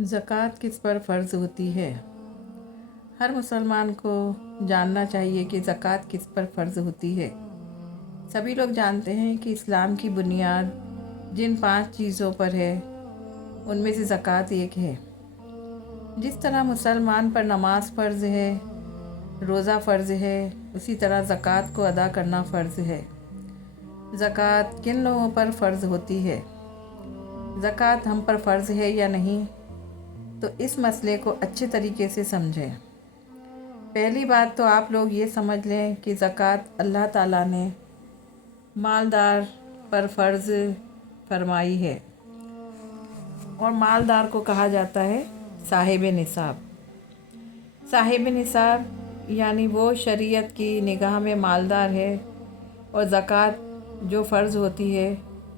ज़कात किस पर फ़र्ज़ होती है? हर मुसलमान को जानना चाहिए कि ज़कात किस पर फ़र्ज़ होती है। सभी लोग जानते हैं कि इस्लाम की बुनियाद जिन 5 चीज़ों पर है उनमें से ज़कात एक है। जिस तरह मुसलमान पर नमाज फ़र्ज़ है, रोज़ा फ़र्ज़ है, उसी तरह ज़कात को अदा करना फ़र्ज़ है। ज़कात किन लोगों पर फ़र्ज़ होती है? ज़कात हम पर फ़र्ज़ है या नहीं, तो इस मसले को अच्छे तरीके से समझें। पहली बात तो आप लोग ये समझ लें कि ज़कात अल्लाह ताला ने मालदार पर फ़र्ज़ फरमाई है और मालदार को कहा जाता है साहिब निसाब। साहिब निसाब यानी वो शरीयत की निगाह में मालदार है और ज़कात जो फ़र्ज़ होती है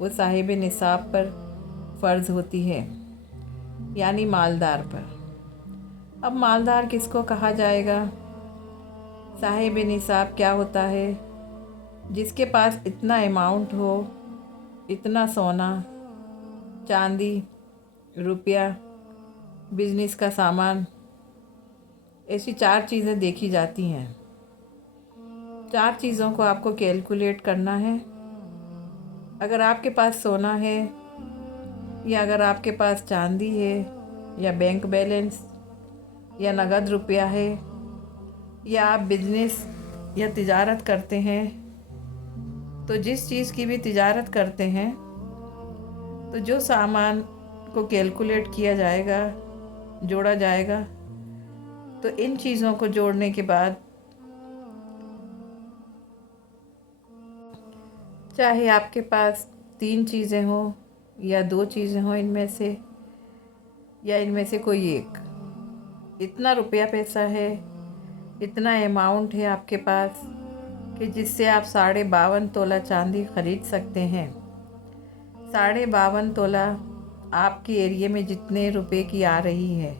वो साहिब निसाब पर फ़र्ज़ होती है, यानी मालदार पर। अब मालदार किसको कहा जाएगा? साहिब निसाब क्या होता है? जिसके पास इतना अमाउंट हो, इतना सोना, चांदी, रुपया, बिजनेस का सामान, ऐसी 4 चीज़ें देखी जाती हैं। 4 चीज़ों को आपको कैलकुलेट करना है। अगर आपके पास सोना है या अगर आपके पास चांदी है या बैंक बैलेंस या नगद रुपया है या आप बिजनेस या तिजारत करते हैं, तो जिस चीज़ की भी तिजारत करते हैं तो जो सामान को कैलकुलेट किया जाएगा, जोड़ा जाएगा, तो इन चीज़ों को जोड़ने के बाद चाहे आपके पास 3 चीज़ें हों या 2 चीज़ें हों इनमें से, या इनमें से कोई एक, इतना रुपया पैसा है, इतना अमाउंट है आपके पास कि जिससे आप 52.5 तोला चांदी ख़रीद सकते हैं। 52.5 तोला आपके एरिया में जितने रुपए की आ रही है,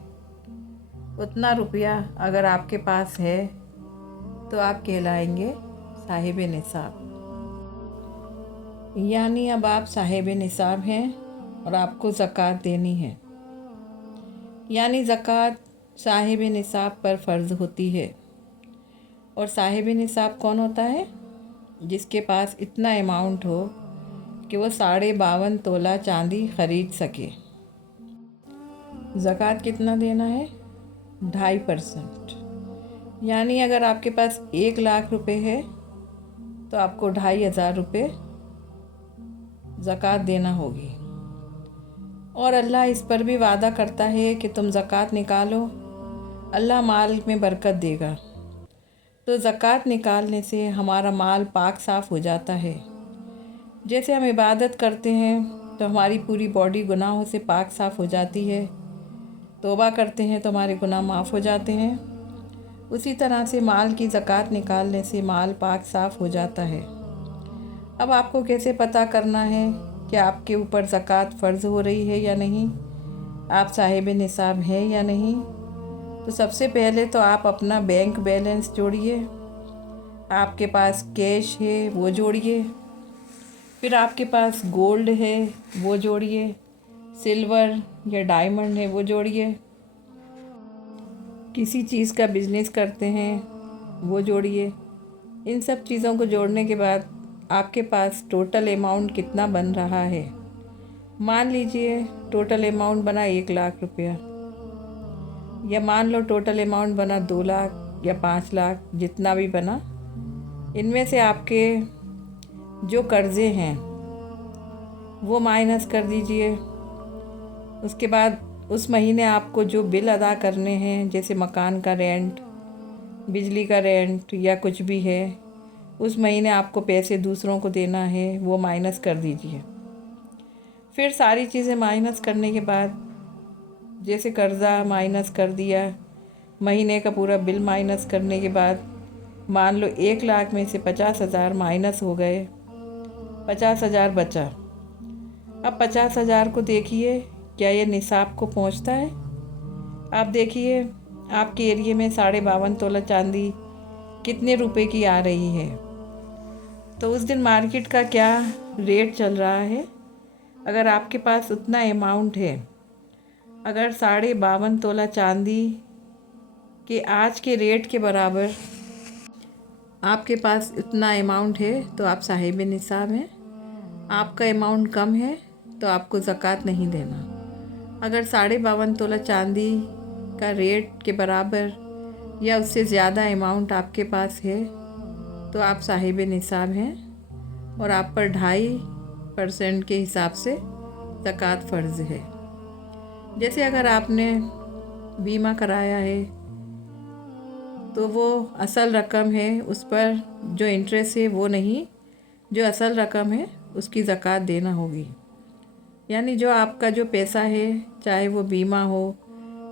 उतना रुपया अगर आपके पास है तो आप कहलाएंगे साहिब निसाब। यानी अब आप साहिब निसाब हैं और आपको ज़कात देनी है। यानी ज़कात साहिब निसाब पर फ़र्ज़ होती है। और साहिब निसाब कौन होता है? जिसके पास इतना अमाउंट हो कि वो 52.5 तोला चांदी ख़रीद सके। ज़कात कितना देना है? 2.5%। यानी अगर आपके पास 1 लाख रुपए है तो आपको 2,500 रुपये ज़कात देना होगी। और अल्लाह इस पर भी वादा करता है कि तुम ज़कात निकालो, अल्लाह माल में बरकत देगा। तो ज़कात निकालने से हमारा माल पाक साफ़ हो जाता है। जैसे हम इबादत करते हैं तो हमारी पूरी बॉडी गुनाहों से पाक साफ़ हो जाती है, तौबा करते हैं तो हमारे गुनाह माफ़ हो जाते हैं, उसी तरह से माल की ज़कात निकालने से माल पाक साफ़ हो जाता है। अब आपको कैसे पता करना है कि आपके ऊपर ज़कात फ़र्ज़ हो रही है या नहीं, आप साहिब निसाब हैं या नहीं? तो सबसे पहले तो आप अपना बैंक बैलेंस जोड़िए, आपके पास कैश है वो जोड़िए, फिर आपके पास गोल्ड है वो जोड़िए, सिल्वर या डायमंड है वो जोड़िए, किसी चीज़ का बिजनेस करते हैं वो जोड़िए। इन सब चीज़ों को जोड़ने के बाद आपके पास टोटल अमाउंट कितना बन रहा है। मान लीजिए टोटल अमाउंट बना 1 लाख रुपया, या मान लो टोटल अमाउंट बना 2 लाख या 5 लाख, जितना भी बना। इनमें से आपके जो कर्ज़े हैं वो माइनस कर दीजिए। उसके बाद उस महीने आपको जो बिल अदा करने हैं, जैसे मकान का रेंट, बिजली का रेंट या कुछ भी है, उस महीने आपको पैसे दूसरों को देना है, वो माइनस कर दीजिए। फिर सारी चीज़ें माइनस करने के बाद, जैसे कर्ज़ा माइनस कर दिया, महीने का पूरा बिल माइनस करने के बाद, मान लो 1 लाख में से 50,000 माइनस हो गए, 50,000 बचा। अब 50,000 को देखिए क्या ये निसाब को पहुंचता है। आप देखिए आपके एरिया में 52.5 तोला चांदी कितने रुपए की आ रही है, तो उस दिन मार्केट का क्या रेट चल रहा है। अगर आपके पास उतना अमाउंट है अगर 52.5 तोला चांदी के आज के रेट के बराबर आपके पास इतना अमाउंट है तो आप साहिब निसाब हैं। आपका अमाउंट कम है तो आपको ज़कात नहीं देना। अगर 52.5 तोला चांदी का रेट के बराबर या उससे ज़्यादा अमाउंट आपके पास है तो आप साहिब निसाब हैं और आप पर 2.5% के हिसाब से ज़कात फ़र्ज़ है। जैसे अगर आपने बीमा कराया है तो वो असल रकम है, उस पर जो इंटरेस्ट है वो नहीं, जो असल रकम है उसकी ज़कात देना होगी। यानी जो आपका जो पैसा है, चाहे वो बीमा हो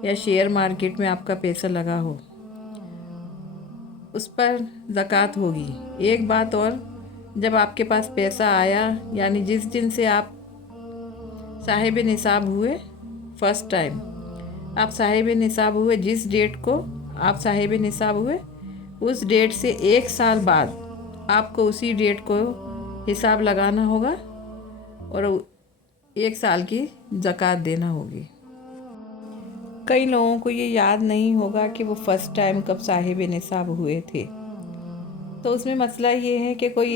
या शेयर मार्केट में आपका पैसा लगा हो, उस पर ज़कात होगी। एक बात और, जब आपके पास पैसा आया यानी जिस दिन से आप साहिब निसाब हुए, फर्स्ट टाइम आप साहिब निसाब हुए, जिस डेट को आप साहिब निसाब हुए उस डेट से 1 साल बाद आपको उसी डेट को हिसाब लगाना होगा और 1 साल की ज़कात देना होगी। कई लोगों को ये याद नहीं होगा कि वो फ़र्स्ट टाइम कब साहिब निसाब हुए थे। तो उसमें मसला ये है कि कोई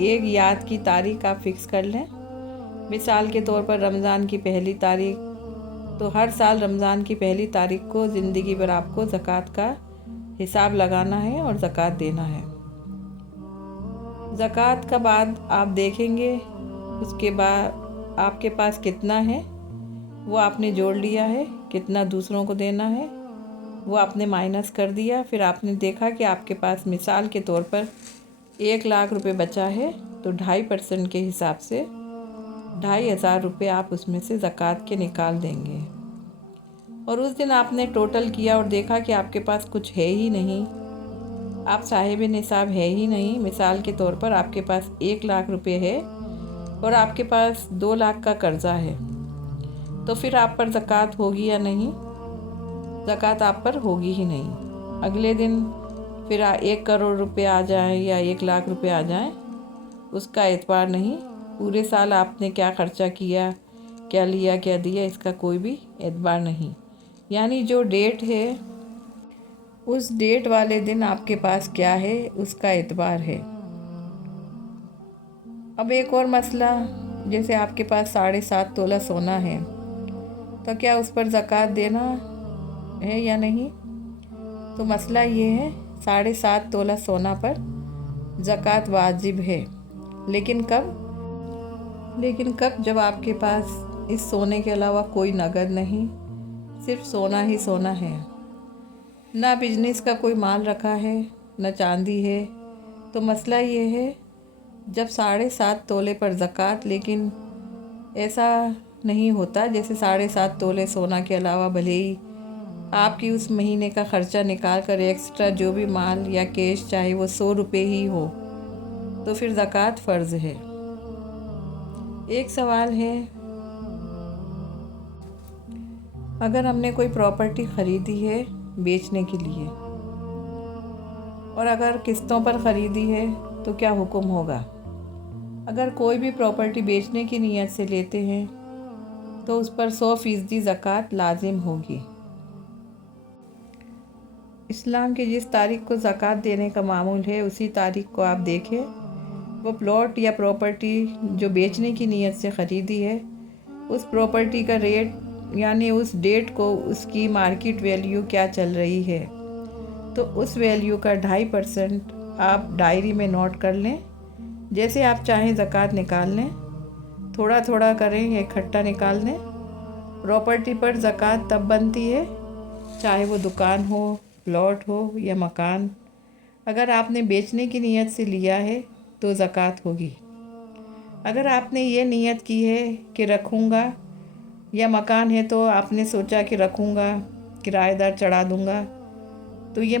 एक याद की तारीख़ आप फ़िक्स कर लें। मिसाल के तौर पर रमज़ान की पहली तारीख़, तो हर साल रमज़ान की पहली तारीख़ को ज़िंदगी भर आपको ज़कात का हिसाब लगाना है और ज़कात देना है। ज़कात का बाद आप देखेंगे, उसके बाद आपके पास कितना है वो आपने जोड़ लिया है, कितना दूसरों को देना है वो आपने माइनस कर दिया। फिर आपने देखा कि आपके पास मिसाल के तौर पर 1 लाख रुपए बचा है, तो 2.5% के हिसाब से 2,500 रुपये आप उसमें से ज़कात के निकाल देंगे। और उस दिन आपने टोटल किया और देखा कि आपके पास कुछ है ही नहीं, आप साहिब निसाब है ही नहीं। मिसाल के तौर पर आपके पास 1 लाख रुपए है और आपके पास 2 लाख का कर्ज़ा है, तो फिर आप पर ज़कात होगी या नहीं? ज़कात आप पर होगी ही नहीं। अगले दिन फिर 1 करोड़ रुपए आ जाए या 1 लाख रुपए आ जाएं, उसका एतबार नहीं। पूरे साल आपने क्या खर्चा किया, क्या लिया, क्या दिया, इसका कोई भी एतबार नहीं। यानी जो डेट है उस डेट वाले दिन आपके पास क्या है उसका एतबार है। अब एक और मसला, जैसे आपके पास 7.5 तोला सोना है, तो क्या उस पर ज़कात देना है या नहीं? तो मसला ये है, 7.5 तोला सोना पर ज़कात वाजिब है, लेकिन कब? जब आपके पास इस सोने के अलावा कोई नगद नहीं, सिर्फ सोना ही सोना है, ना बिजनेस का कोई माल रखा है, ना चांदी है। तो मसला ये है, जब 7.5 तोले पर ज़कात, लेकिन ऐसा नहीं होता जैसे 7.5 तोले सोना के अलावा भले ही आपकी उस महीने का ख़र्चा निकाल कर एक्स्ट्रा जो भी माल या कैश, चाहे वो 100 रुपये ही हो, तो फिर ज़कात फ़र्ज़ है। एक सवाल है, अगर हमने कोई प्रॉपर्टी ख़रीदी है बेचने के लिए और अगर किस्तों पर ख़रीदी है तो क्या हुक्म होगा? अगर कोई भी प्रॉपर्टी बेचने की नीयत से लेते हैं तो उस पर 100% ज़कात लाजिम होगी। इस्लाम की जिस तारीख़ को ज़कात देने का मामूल है उसी तारीख़ को आप देखें। वो प्लॉट या प्रॉपर्टी जो बेचने की नीयत से ख़रीदी है, उस प्रॉपर्टी का रेट यानी उस डेट को उसकी मार्केट वैल्यू क्या चल रही है, तो उस वैल्यू का 2.5% आप डायरी में नोट कर लें। जैसे आप चाहें ज़कात निकाल लें, थोड़ा थोड़ा करें या इकट्ठा निकाल लें। प्रॉपर्टी पर ज़कात तब बनती है चाहे वो दुकान हो, प्लॉट हो या मकान। अगर आपने बेचने की नीयत से लिया है तो ज़कात होगी। अगर आपने ये नियत की है कि रखूँगा, या मकान है तो आपने सोचा कि रखूँगा, किराएदार चढ़ा दूँगा, तो ये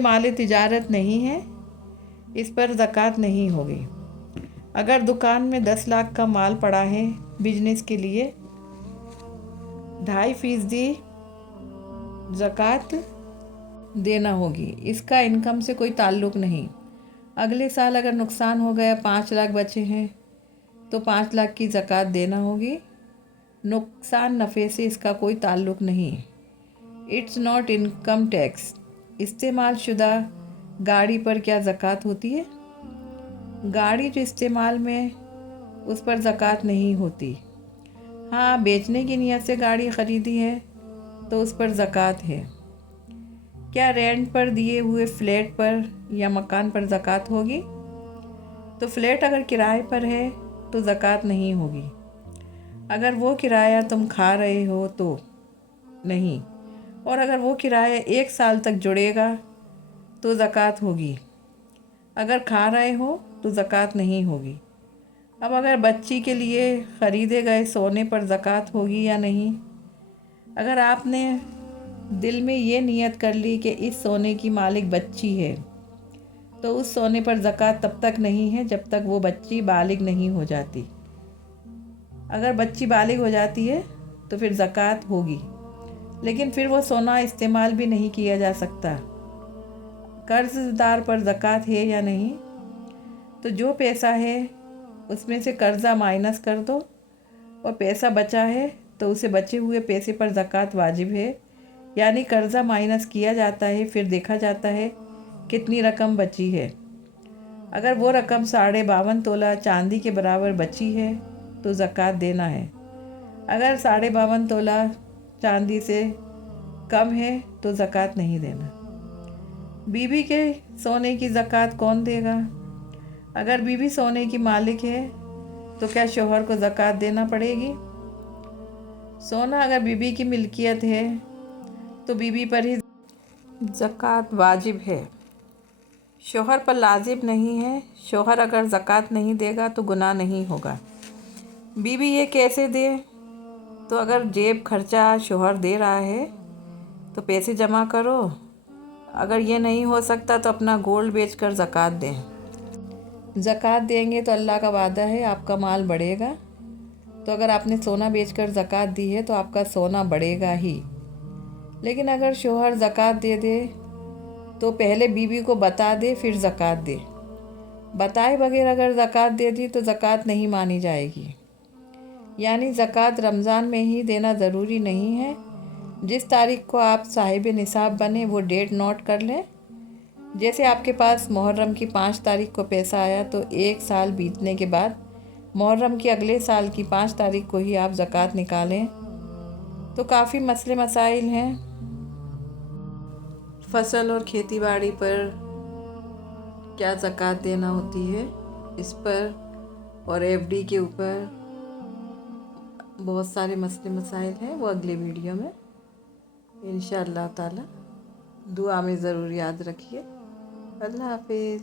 माल तिजारत नहीं है, इस पर ज़कात नहीं होगी। अगर दुकान में 10 लाख का माल पड़ा है बिजनेस के लिए, 2.5% ज़कात देना होगी। इसका इनकम से कोई ताल्लुक़ नहीं। अगले साल अगर नुकसान हो गया, 5 लाख बचे हैं, तो 5 लाख की ज़कात देना होगी नुकसान नफ़े से इसका कोई ताल्लुक़ नहीं। It's not income tax. इस्तेमाल शुदा गाड़ी पर क्या ज़कात होती है? गाड़ी जो इस्तेमाल में, उस पर ज़कात नहीं होती। हाँ, बेचने की नीयत से गाड़ी ख़रीदी है तो उस पर ज़कात है। क्या रेंट पर दिए हुए फ्लैट पर या मकान पर ज़कात होगी? तो फ्लैट अगर किराए पर है तो ज़कात नहीं होगी। अगर वो किराया तुम खा रहे हो तो नहीं, और अगर वो किराया 1 साल तक जुड़ेगा तो ज़कात होगी। अगर खा रहे हो तो ज़कात नहीं होगी। अब अगर बच्ची के लिए ख़रीदे गए सोने पर ज़कात होगी या नहीं? अगर आपने दिल में ये नियत कर ली कि इस सोने की मालिक बच्ची है, तो उस सोने पर ज़कात तब तक नहीं है जब तक वो बच्ची बालिग नहीं हो जाती। अगर बच्ची बालिग हो जाती है तो फिर ज़कात होगी, लेकिन फिर वो सोना इस्तेमाल भी नहीं किया जा सकता। कर्ज़दार पर ज़कात है या नहीं? तो जो पैसा है उसमें से कर्ज़ा माइनस कर दो, और पैसा बचा है तो उसे बचे हुए पैसे पर ज़कात वाजिब है। यानी कर्ज़ा माइनस किया जाता है, फिर देखा जाता है कितनी रकम बची है। अगर वो रकम 52.5 तोला चांदी के बराबर बची है तो ज़कात देना है। अगर 52.5 तोला चांदी से कम है तो ज़कात नहीं देना। बीवी के सोने की ज़कात कौन देगा? अगर बीवी सोने की मालिक है तो क्या शौहर को ज़कात देना पड़ेगी? सोना अगर बीवी की मिल्कियत है तो बीवी पर ही ज़कात वाजिब है, शौहर पर लाजिम नहीं है। शौहर अगर ज़कात नहीं देगा तो गुनाह नहीं होगा। बीवी ये कैसे दे? तो अगर जेब खर्चा शौहर दे रहा है तो पैसे जमा करो। अगर ये नहीं हो सकता तो अपना गोल्ड बेचकर ज़कात दें। ज़कात देंगे तो अल्लाह का वादा है आपका माल बढ़ेगा। तो अगर आपने सोना बेचकर ज़कात दी है तो आपका सोना बढ़ेगा ही। लेकिन अगर शौहर ज़कात दे दे तो पहले बीवी को बता दे, फिर ज़कात दे। बताए बगैर अगर ज़कात दे दी तो ज़कात नहीं मानी जाएगी। यानी ज़कात रमज़ान में ही देना ज़रूरी नहीं है। जिस तारीख को आप साहिब निसाब बने वो डेट नोट कर लें। जैसे आपके पास मुहर्रम की 5 तारीख को पैसा आया तो 1 साल बीतने के बाद मुहर्रम के अगले साल की 5 तारीख को ही आप ज़कात निकालें। तो काफ़ी मसले मसाइल हैं। फसल और खेती बाड़ी पर क्या ज़कात देना होती है, इस पर और एफडी के ऊपर बहुत सारे मसले मसाइल हैं। वो अगले वीडियो में इंशाअल्लाह ताला दुआ में ज़रूर याद रखिए। अल्लाह हाफिज़।